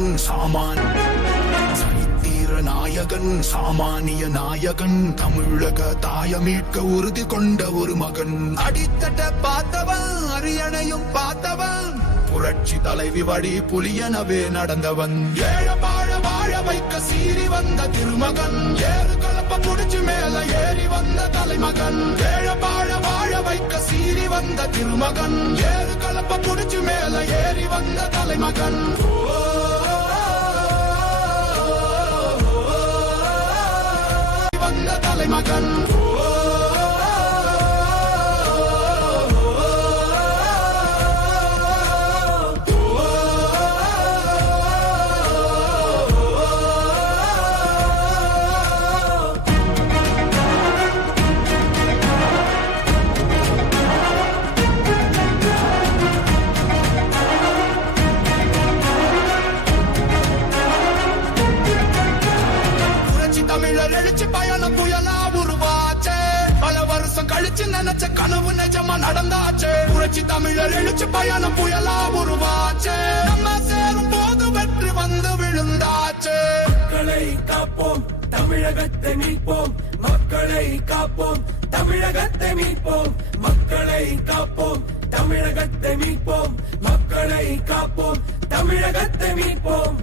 நாயகன் சாமான் சரித்திர நாயகன் சாமானிய நாயகன் தமிழக தாய மீட்க உறுதி கொண்ட ஒரு மகன் அடித்தட்ட பார்த்தவன் அரியணையும் பார்த்தவன் புரட்சி தலைவி வழி புலியனவே நடந்தவன் ஏழ வாழ வாழ வைக்க சீறி வந்த திருமகன் ஏறு கலப்ப புடிச்சு மேல ஏறி வந்த தலைமகன் ஏழ வாழ வாழ வைக்க சீறி வந்த திருமகன் ஏறு கலப்ப புடிச்சு மேல ஏறி வந்த தலைமகன் வந்த தலைமகன் தமிழர் எழுச்சி பயணம் புயலா உருவாச்சே பல வருஷம் கழிச்சு நினைச்ச கனவு நிஜமா நடந்தாச்சே புரட்சி தமிழர் எழுச்சி பயணம் புயலா உருவாச்சே நம்ம சேரும் போது வெற்றி வந்து விழுந்தாச்சே மக்களை காப்போம் தமிழகத்தை மீட்போம் மக்களை காப்போம் தமிழகத்தை மீட்போம் மக்களை காப்போம் தமிழகத்தை மீட்போம் மக்களை காப்போம் தமிழகத்தை மீட்போம்